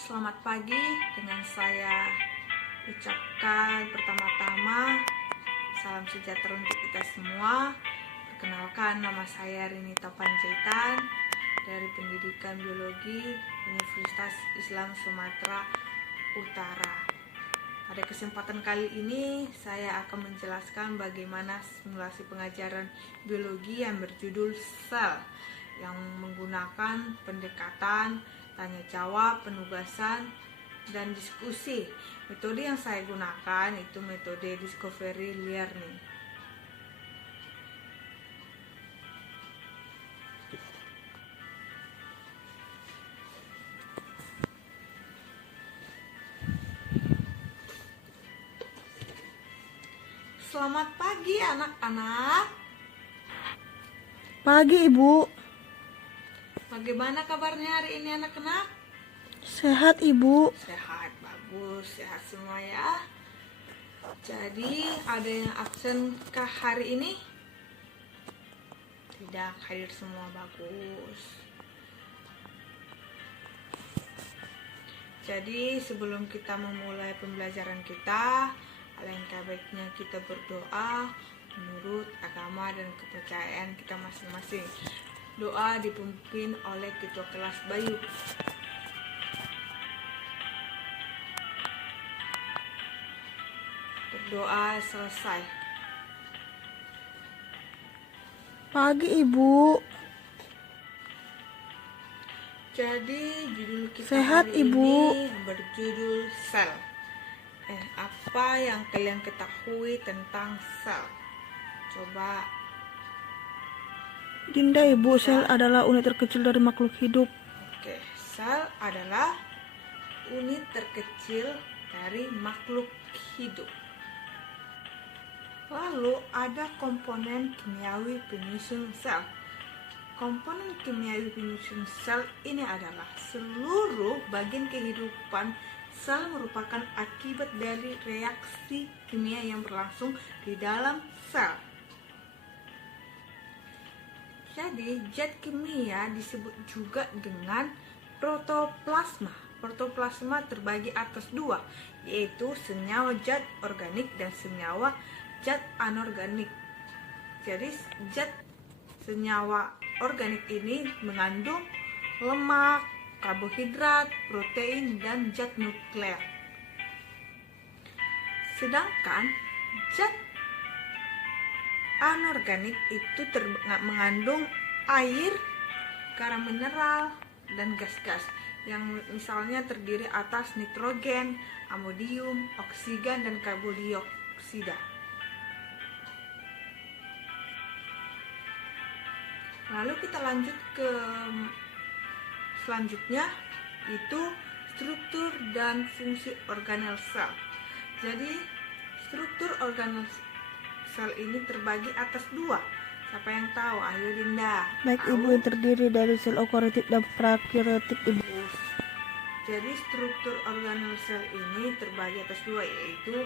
Selamat pagi, dengan saya ucapkan pertama-tama salam sejahtera untuk kita semua. Perkenalkan, nama saya Rinita Panjaitan dari Pendidikan Biologi Universitas Islam Sumatera Utara. Pada kesempatan kali ini saya akan menjelaskan bagaimana simulasi pengajaran biologi yang berjudul sel, yang menggunakan pendekatan tanya jawab, penugasan, dan diskusi. Metode yang saya gunakan itu metode discovery learning. Selamat pagi anak-anak. Pagi, Ibu. Bagaimana kabarnya hari ini anak-anak? Sehat, Ibu. Sehat, bagus, sehat semua ya. Jadi ada yang absen kah hari ini? Tidak, hadir semua, bagus. Jadi sebelum kita memulai pembelajaran kita, alangkah baiknya kita berdoa menurut agama dan kepercayaan kita masing-masing. Doa dipimpin oleh Ketua Kelas Bayu. Berdoa selesai. Pagi, Ibu. Jadi judul kita Sehat, hari Ibu. ini berjudul sel. Apa yang kalian ketahui tentang sel? Coba. Dinda, Ibu, sel adalah unit terkecil dari makhluk hidup. Oke, sel adalah unit terkecil dari makhluk hidup. Lalu ada komponen kimiawi penyusun sel. Komponen kimiawi penyusun sel ini adalah seluruh bagian kehidupan sel merupakan akibat dari reaksi kimia yang berlangsung di dalam sel. Jadi, zat kimia disebut juga dengan protoplasma. Protoplasma terbagi atas dua, yaitu senyawa zat organik dan senyawa zat anorganik. Jadi, zat senyawa organik ini mengandung lemak, karbohidrat, protein, dan zat nukleer. Sedangkan zat anorganik itu mengandung air, garam mineral, dan gas-gas yang misalnya terdiri atas nitrogen, amonium, oksigen, dan karbon dioksida. Lalu kita lanjut ke selanjutnya, itu struktur dan fungsi organel sel. Jadi struktur organel sel ini terbagi atas dua. Siapa yang tahu? Ayo Dinda. Baik, Tahu? Ibu, yang terdiri dari sel eukariotik dan prokariotik, Ibu. Jadi struktur organel sel ini terbagi atas dua, yaitu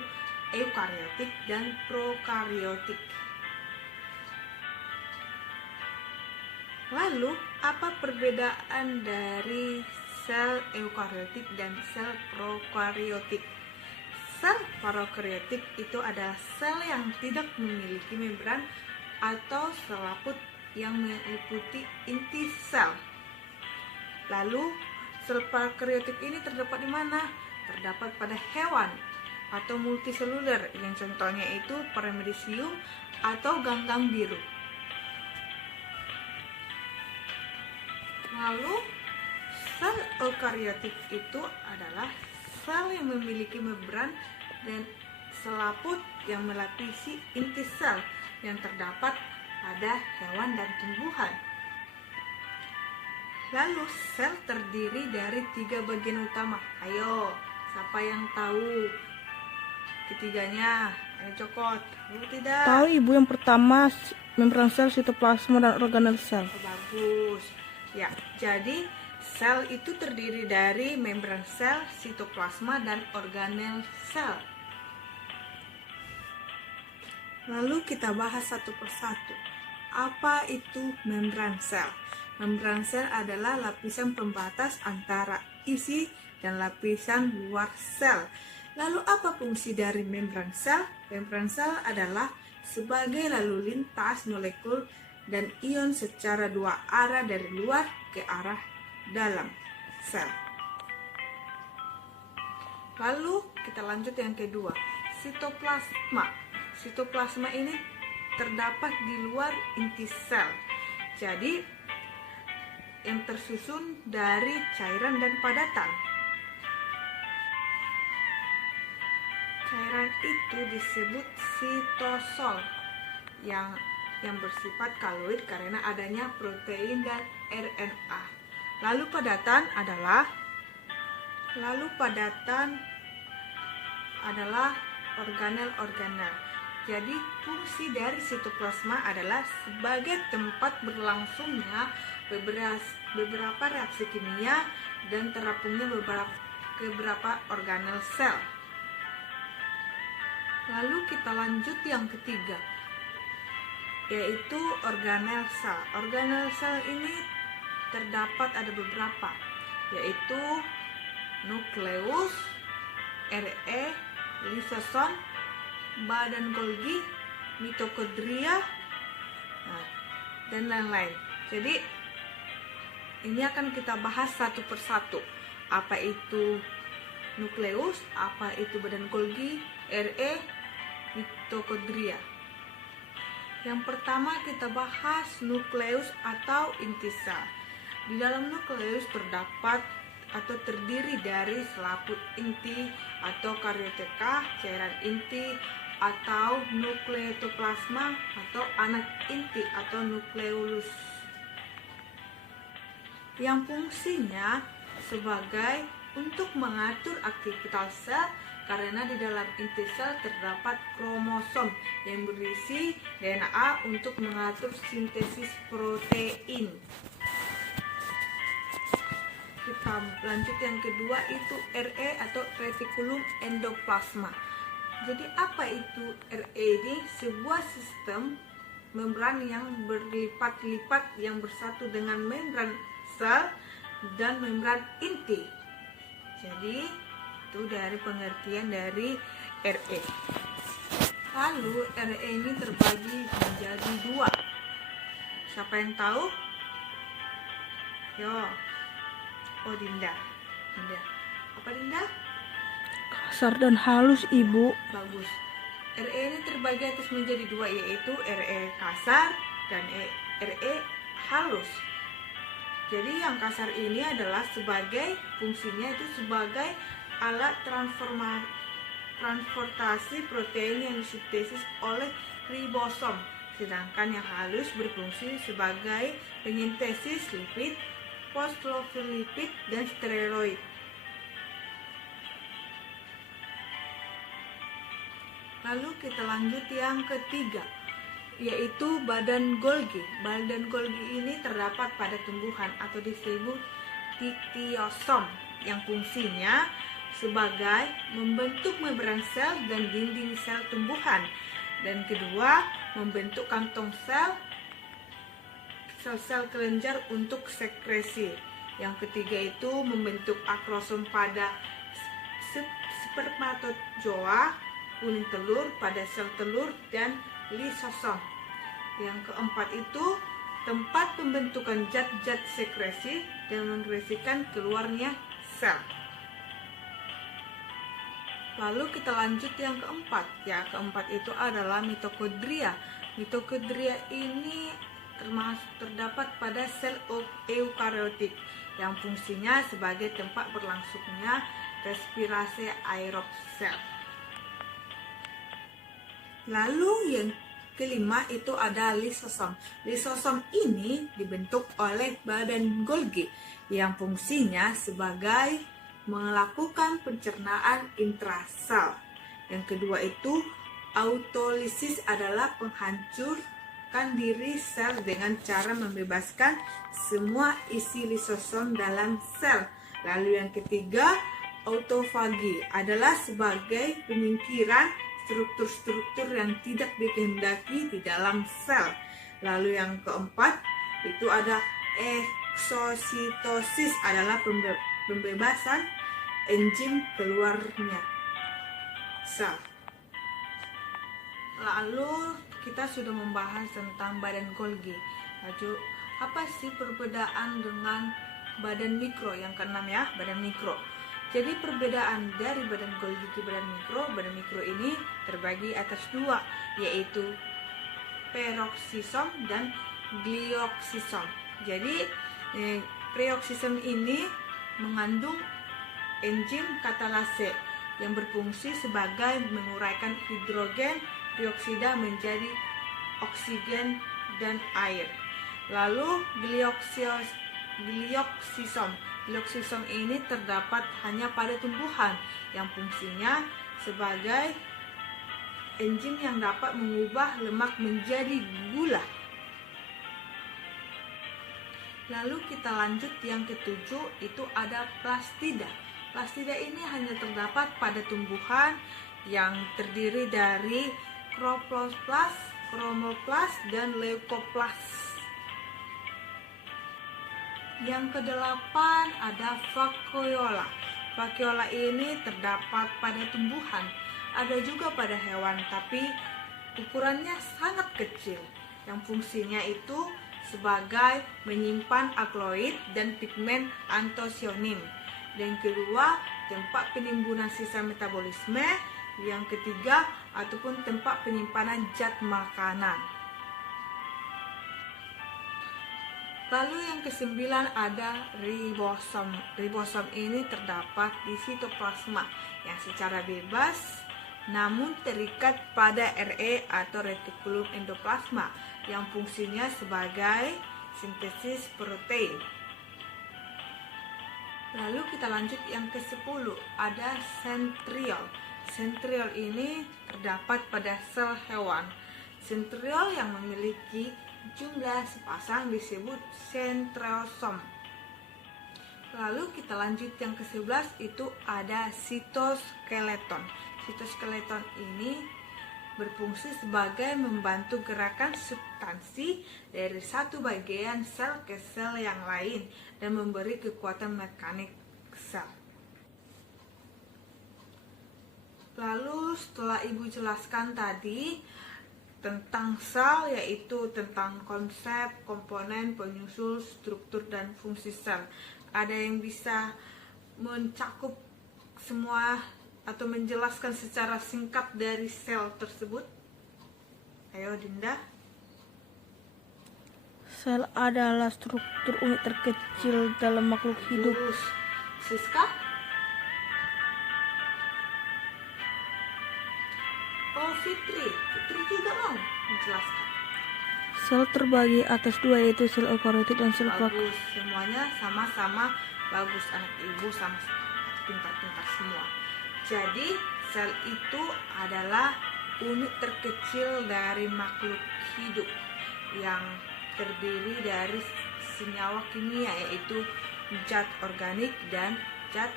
eukariotik dan prokariotik. Lalu, apa perbedaan dari sel eukariotik dan sel prokariotik? Sel prokariotik itu adalah sel yang tidak memiliki membran atau selaput yang meliputi inti sel. Lalu, sel prokariotik ini terdapat di mana? Terdapat pada hewan atau multiseluler, yang contohnya itu Paramecium atau ganggang biru. Lalu, sel eukariotik itu adalah sel yang memiliki membran dan selaput yang melapisi inti sel yang terdapat pada hewan dan tumbuhan. Lalu, sel terdiri dari 3 bagian utama. Ayo, siapa yang tahu ketiganya? Ayo cokot. Tahu tidak? Tahu, Ibu, yang pertama membran sel, sitoplasma, dan organel sel. Oh, bagus. Ya, jadi sel itu terdiri dari membran sel, sitoplasma, dan organel sel. Lalu kita bahas satu persatu. Apa itu membran sel? Membran sel adalah lapisan pembatas antara isi dan lapisan luar sel. Lalu apa fungsi dari membran sel? Membran sel adalah sebagai lalu lintas molekul dan ion secara dua arah dari luar ke arah dalam sel. Lalu kita lanjut yang kedua, sitoplasma. Sitoplasma ini terdapat di luar inti sel. Jadi yang tersusun dari cairan dan padatan. Cairan itu disebut sitosol yang bersifat kaloid karena adanya protein dan RNA. Lalu padatan adalah organel-organel. Jadi fungsi dari sitoplasma adalah sebagai tempat berlangsungnya beberapa reaksi kimia dan terapungnya beberapa organel sel. Lalu kita lanjut yang ketiga, yaitu organel sel. Organel sel ini terdapat ada beberapa, yaitu nukleus, RE, lisosom, badan Golgi, mitokondria, dan lain-lain. Jadi ini akan kita bahas satu persatu. Apa itu nukleus, apa itu badan Golgi, RE, mitokondria. Yang pertama kita bahas nukleus atau inti sel. Di dalam nukleus terdapat atau terdiri dari selaput inti atau karioteka, cairan inti atau nukleotoplasma atau anak inti atau nukleolus. Yang fungsinya sebagai untuk mengatur aktivitas sel karena di dalam inti sel terdapat kromosom yang berisi DNA untuk mengatur sintesis protein. Kita lanjut yang kedua, itu RE atau retikulum endoplasma. Jadi apa itu RE ini? Sebuah sistem membran yang berlipat-lipat yang bersatu dengan membran sel dan membran inti. Jadi itu dari pengertian dari RE. Lalu RE ini terbagi menjadi dua. Siapa yang tahu? Yo. Oh, Dinda. Apa Dinda? Kasar dan halus, Ibu. Bagus. RE ini terbagi atas menjadi dua, yaitu RE kasar dan RE halus. Jadi yang kasar ini adalah sebagai fungsinya itu sebagai alat transportasi protein yang disintesis oleh ribosom. Sedangkan yang halus berfungsi sebagai penyintesis lipid, fosfolipid, dan steroid. Lalu kita lanjut yang ketiga, yaitu badan Golgi. Badan Golgi ini terdapat pada tumbuhan atau disebut diktiosom yang fungsinya sebagai membentuk membran sel dan dinding sel tumbuhan. Dan kedua, membentuk kantong sel-sel kelenjar untuk sekresi. Yang ketiga itu membentuk akrosom pada spermatozoa, kuning telur pada sel telur, dan lisosom. Yang keempat itu tempat pembentukan zat-zat sekresi dan mengekskresikan keluarnya sel. Lalu kita lanjut yang keempat. Ya, keempat itu adalah mitokondria. Mitokondria ini terdapat pada sel eukariotik yang fungsinya sebagai tempat berlangsungnya respirasi aerob sel. Lalu yang kelima itu ada lisosom. Lisosom ini dibentuk oleh badan Golgi yang fungsinya sebagai melakukan pencernaan intrasel. Yang kedua itu autolisis adalah penghancurkan diri sel dengan cara membebaskan semua isi lisosom dalam sel. Lalu yang ketiga, autofagi adalah sebagai penyingkiran struktur-struktur yang tidak dikehendaki di dalam sel. Lalu yang keempat itu ada Eksositosis adalah pembebasan enzim keluarnya sel. Lalu kita sudah membahas tentang badan Golgi. Lalu apa sih perbedaan dengan badan mikro yang keenam ya, badan mikro. Jadi perbedaan dari badan Golgi ke badan mikro ini terbagi atas dua, yaitu peroksisom dan glioksisom. Jadi peroksisom ini mengandung enzim katalase yang berfungsi sebagai menguraikan hidrogen dioksida menjadi oksigen dan air. Lalu glioksisom ini terdapat hanya pada tumbuhan yang fungsinya sebagai enzim yang dapat mengubah lemak menjadi gula. Lalu kita lanjut yang ketujuh, itu ada plastida. Plastida ini hanya terdapat pada tumbuhan yang terdiri dari kloroplas, kromoplas, dan leukoplas. Yang kedelapan ada vakuola. Vakuola ini terdapat pada tumbuhan, ada juga pada hewan, tapi ukurannya sangat kecil. Yang fungsinya itu sebagai menyimpan alkaloid dan pigmen antosianin. Dan kedua, tempat penimbunan sisa metabolisme. Yang ketiga, ataupun tempat penyimpanan zat makanan. Lalu yang kesembilan ada ribosom. Ribosom ini terdapat di sitoplasma yang secara bebas namun terikat pada RE atau retikulum endoplasma yang fungsinya sebagai sintesis protein. Lalu kita lanjut yang ke-10, ada sentriol. Sentriol ini terdapat pada sel hewan. Sentriol yang memiliki jumlah sepasang disebut sentriosom. Lalu kita lanjut yang ke-11, itu ada sitoskeleton. Sitoskeleton ini berfungsi sebagai membantu gerakan substansi dari satu bagian sel ke sel yang lain dan memberi kekuatan mekanik sel. Lalu setelah Ibu jelaskan tadi tentang sel, yaitu tentang konsep, komponen, penyusul, struktur, dan fungsi sel, ada yang bisa mencakup semua atau menjelaskan secara singkat dari sel tersebut? Ayo Dinda. Sel adalah struktur unit terkecil dalam makhluk hidup. Terus, Siska? Oh, Fitri juga mau menjelaskan. Sel terbagi atas dua, yaitu sel eukariotik dan sel Bagus, semuanya sama-sama bagus. Anak ibu sama pintar-pintar semua. Jadi sel itu adalah unit terkecil dari makhluk hidup yang terdiri dari senyawa kimia, yaitu zat organik dan zat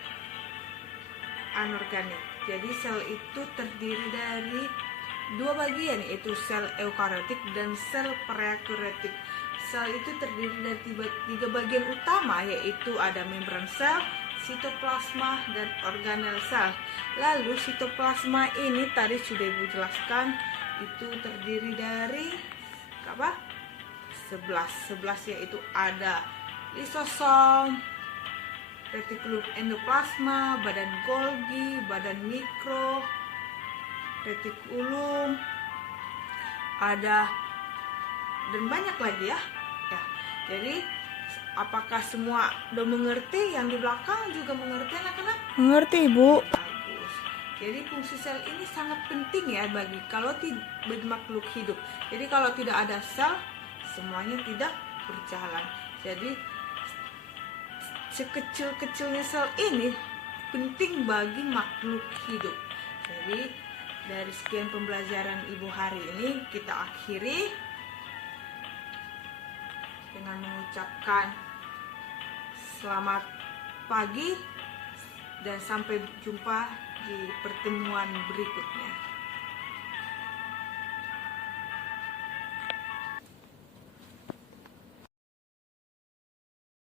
anorganik. Jadi sel itu terdiri dari dua bagian, yaitu sel eukariotik dan sel prokaryotik. Sel itu terdiri dari tiga bagian utama, yaitu ada membran sel, sitoplasma, dan organel sel. Lalu sitoplasma ini tadi sudah Ibu jelaskan, itu terdiri dari 11, yaitu ada lisosom, retikulum endoplasma, badan Golgi, badan mikro, retikulum, ada dan banyak lagi ya. Jadi apakah semua udah mengerti? Yang di belakang juga mengerti anak-anak? Mengerti, Ibu. Bagus. Jadi fungsi sel ini sangat penting ya bagi makhluk hidup. Jadi kalau tidak ada sel, semuanya tidak berjalan. Jadi sekecil-kecilnya sel ini penting bagi makhluk hidup. Jadi dari sekian pembelajaran Ibu hari ini kita akhiri dengan mengucapkan selamat pagi dan sampai jumpa di pertemuan berikutnya.